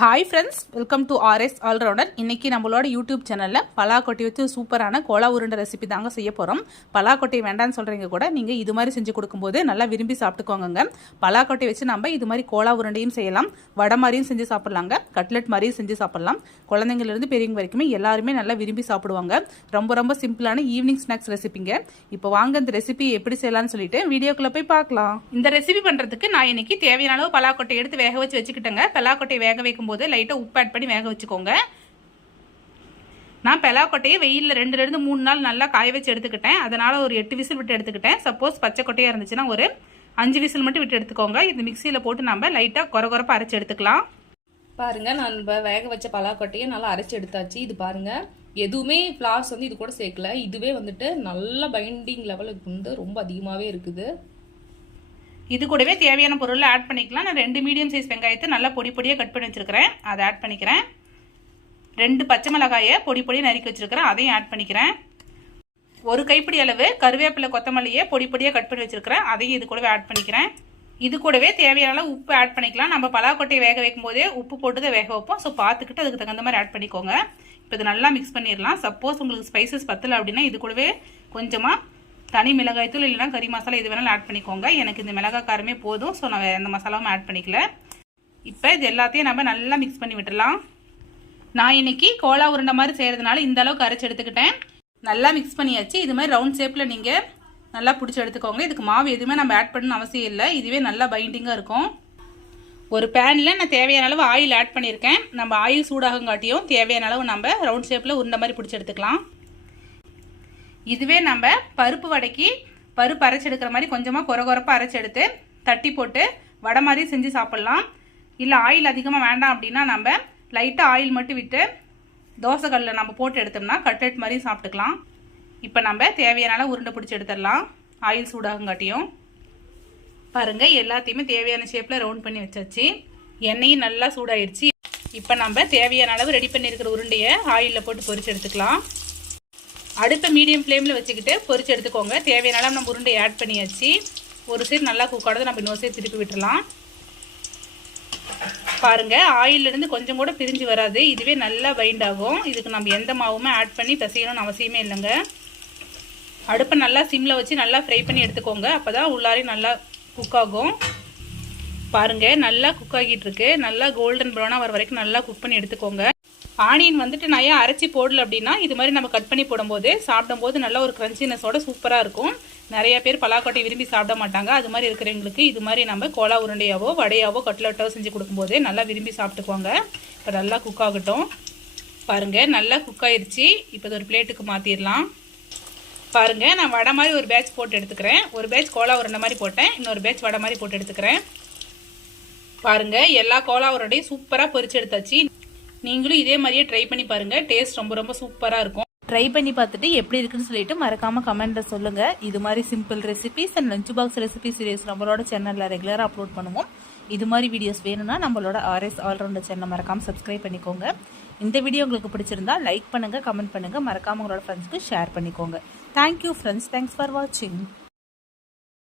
Hi friends welcome to RS allrounder இன்றைக்கி நம்மளோட YouTube சேனலில் பலாக்கொட்டை வச்சு சூப்பரான கோலா உருண்டை ரெசிபி தாங்க செய்ய போகிறோம் பலாக்கொட்டை வேண்டாம்னு சொல்கிறீங்க கூட நீங்கள் இது மாதிரி செஞ்சு கொடுக்கும்போது நல்லா விரும்பி சாப்பிட்டுக்கோங்க பலாக்கொட்டை வச்சு நம்ம இது மாதிரி கோலா உருண்டையும் செய்யலாம். வடை மாதிரியும் செஞ்சு சாப்பிட்லாங்க. கட்லெட் மாதிரியும் செஞ்சு சாப்பிட்லாம். குழந்தைங்கலேருந்து பெரியவங்க வரைக்குமே எல்லாருமே நல்லா விரும்பி சாப்பிடுவாங்க. ரொம்ப ரொம்ப சிம்பிளான ஈவினிங் ஸ்நாக்ஸ் ரெசிபிங்க இப்போ வாங்க இந்த ரெசிபி எப்படி செய்யலாம்னு சொல்லிட்டு வீடியோக்குள்ளே போய் பார்க்கலாம். இந்த ரெசிபி பண்ணுறதுக்கு நான் இன்னைக்கு தேவையான அளவு பலாக்கொட்டை எடுத்து வேக வச்சு வச்சுக்கிட்டேங்க. பலாக்கொட்டை வேக போது லைட்டாக உப்பு ஆட் பண்ணி வேக வச்சுக்கோங்க. நான் பலாக்கொட்டையை வெயிலில் ரெண்டுலேருந்து மூணு நாள் நல்லா காய வச்சு எடுத்துக்கிட்டேன். அதனால் ஒரு எட்டு விசில் விட்டு எடுத்துக்கிட்டேன். சப்போஸ் பச்சை கொட்டையாக இருந்துச்சுன்னா ஒரு அஞ்சு விசில் மட்டும் விட்டு எடுத்துக்கோங்க. இந்த மிக்சியில் போட்டு நம்ம லைட்டாக குறை குறப்பாக அரைச்சி எடுத்துக்கலாம். பாருங்கள் நான் வேக வச்ச பலாக்கொட்டையை நல்லா அரைச்சு எடுத்தாச்சு. இது பாருங்கள் எதுவுமே ஃப்ளார்ஸ் வந்து இது கூட சேர்க்கல. இதுவே வந்துட்டு நல்ல பைண்டிங் லெவலுக்கு வந்து ரொம்ப அதிகமாகவே இருக்குது. இது கூடவே தேவையான பொருளை ஆட் பண்ணிக்கலாம். நான் ரெண்டு மீடியம் சைஸ் வெங்காயத்தை நல்லா பொடி பொடியாக கட் பண்ணி வச்சுருக்கிறேன். அதை ஆட் பண்ணிக்கிறேன். ரெண்டு பச்சை மிளகாயை பொடி பொடியாக நறுக்கி வச்சுருக்கிறேன். அதையும் ஆட் பண்ணிக்கிறேன். ஒரு கைப்பிடி அளவு கருவேப்பிலை கொத்தமல்லியை பொடி பொடியாக கட் பண்ணி வச்சுருக்கிறேன். அதையும் இது கூடவே ஆட் பண்ணிக்கிறேன். இது கூடவே தேவையான உப்பு ஆட் பண்ணிக்கலாம். நம்ம பலாக்கொட்டையை வேக வைக்கும் போதே உப்பு போட்டு தான் வேக வைப்போம். ஸோ பார்த்துக்கிட்டு அதுக்கு தகுந்த மாதிரி ஆட் பண்ணிக்கோங்க. இப்போ இது நல்லா மிக்ஸ் பண்ணிடலாம். சப்போஸ் உங்களுக்கு ஸ்பைசஸ் பத்தலை அப்படின்னா இது கூடவே கொஞ்சமாக தனி மிளகாய்த்தூள் இல்லைனா கறி மசாலா இது வேணாலும் ஆட் பண்ணிக்கோங்க. எனக்கு இந்த மிளகாய் காரமே போதும் ஸோ நான் வேறு எந்த மசாலாவும் ஆட் பண்ணிக்கல. இப்போ இது எல்லாத்தையும் நம்ம நல்லா மிக்ஸ் பண்ணி விட்டுடலாம். நான் இன்னைக்கு கோலா உருண்டை மாதிரி செய்கிறதுனால இந்த அளவுக்கு அரைச்சி எடுத்துக்கிட்டேன். நல்லா மிக்ஸ் பண்ணியாச்சு. இது மாதிரி ரவுண்ட் ஷேப்பில் நீங்கள் நல்லா பிடிச்சி எடுத்துக்கோங்க. இதுக்கு மாவு எதுவுமே நம்ம ஆட் பண்ணணும் அவசியம் இல்லை. இதுவே நல்லா பைண்டிங்காக இருக்கும். ஒரு பேனில் நான் தேவையான அளவு ஆயில் ஆட் பண்ணியிருக்கேன். நம்ம ஆயில் சூடாகங்காட்டியும் தேவையான அளவு நம்ம ரவுண்ட் ஷேப்பில் உருண்டை மாதிரி பிடிச்சி எடுத்துக்கலாம். இதுவே நம்ம பருப்பு வடைக்கு பருப்பு அரைச்சி எடுக்கிற மாதிரி கொஞ்சமாக குறை குறைப்பாக அரைச்சி எடுத்து தட்டி போட்டு வடை மாதிரி செஞ்சு சாப்பிட்லாம். இல்லை ஆயில் அதிகமாக வேண்டாம் அப்படின்னா நம்ம லைட்டாக ஆயில் மட்டும் விட்டு தோசைக்கல்லில் நம்ம போட்டு எடுத்தோம்னா கட்லெட் மாதிரி சாப்பிட்டுக்கலாம். இப்போ நம்ம தேவையான அளவு உருண்டை பிடிச்சி எடுத்துடலாம். ஆயில் சூடாகங்காட்டியும். பாருங்கள் எல்லாத்தையுமே தேவையான ஷேப்பில் ரவுண்ட் பண்ணி வச்சாச்சு. எண்ணெயும் நல்லா சூடாயிடுச்சு. இப்போ நம்ம தேவையான அளவு ரெடி பண்ணியிருக்கிற உருண்டையை ஆயிலில் போட்டு பொரிச்சு எடுத்துக்கலாம். அடுப்பை மீடியம் ஃப்ளேமில் வச்சுக்கிட்டு பொரிச்சு எடுத்துக்கோங்க. தேவையான நம்ம உருண்டை ஆட் பண்ணியாச்சு. ஒரு சைடு நல்லா குக்கானது நம்ம இன்னொரு சைடு திருப்பி விட்டுறலாம். பாருங்கள் ஆயிலிருந்து கொஞ்சம் கூட பிரிஞ்சு வராது. இதுவே நல்லா பைண்ட் ஆகும். இதுக்கு நம்ம எந்த மாவுமே ஆட் பண்ணி பிசையணும்னு அவசியமே இல்லைங்க. அடுப்பை நல்லா சிம்மில் வச்சு நல்லா ஃப்ரை பண்ணி எடுத்துக்கோங்க. அப்போ தான் உள்ளாரையும் நல்லா குக் ஆகும். பாருங்க நல்லா குக் ஆகிட்டு இருக்கு. நல்லா கோல்டன் ப்ரௌனாக வர வரைக்கும் நல்லா குக் பண்ணி எடுத்துக்கோங்க. ஆனியன் வந்துட்டு நான் ஏன் அரைச்சி போடல அப்படின்னா இது மாதிரி நம்ம கட் பண்ணி போடும்போது சாப்பிடும்போது நல்ல ஒரு கிரன்ச்சினஸோட சூப்பராக இருக்கும். நிறைய பேர் பலாக்கொட்டை விரும்பி சாப்பிட மாட்டாங்க. அது மாதிரி இருக்கிறவங்களுக்கு இது மாதிரி நம்ம கோலா உருண்டையாவோ வடையாவோ கட்லெட்டாவோ செஞ்சு கொடுக்கும்போது நல்லா விரும்பி சாப்பிட்டுக்குவாங்க. இப்போ நல்லா குக் ஆகட்டும். பாருங்கள் நல்லா குக் ஆயிடுச்சு இப்போ இது ஒரு பிளேட்டுக்கு மாற்றிடலாம் பாருங்கள் நான் வடை மாதிரி ஒரு பேட்ச் போட்டு எடுத்துக்கிறேன். ஒரு பேட்ச் கோலா உருண்டை மாதிரி போட்டேன். இன்னொரு பேட்ச் வடை மாதிரி போட்டு எடுத்துக்கிறேன். பாருங்கள் எல்லா கோலா உருண்டையும் சூப்பராக பொரிச்சு எடுத்தாச்சு. நீங்களும் இதே மாதிரியே ட்ரை பண்ணி பாருங்கள் டேஸ்ட் ரொம்ப ரொம்ப சூப்பராக இருக்கும். ட்ரை பண்ணி பார்த்துட்டு எப்படி இருக்குன்னு சொல்லிட்டு மறக்காம கமெண்ட்ல சொல்லுங்க. இது மாதிரி simple recipes and lunch box recipe series நம்மளோட சேனல்ல ரெகுலராக அப்லோட் பண்ணுவோம். இது மாதிரி வீடியோஸ் வேணும்னா நம்மளோட ஆர்எஸ் ஆல்ரவுண்டர் சேனல் மறக்காம சப்ஸ்கிரைப் பண்ணிக்கோங்க. இந்த வீடியோ உங்களுக்கு பிடிச்சிருந்தா லைக் பண்ணுங்க கமெண்ட் பண்ணுங்க. மறக்காம உங்களோட ஃப்ரெண்ட்ஸ்க்கு ஷேர் பண்ணிக்கோங்க. தேங்க்யூ ஃப்ரெண்ட்ஸ் தேங்க்ஸ் ஃபார் வாட்சிங்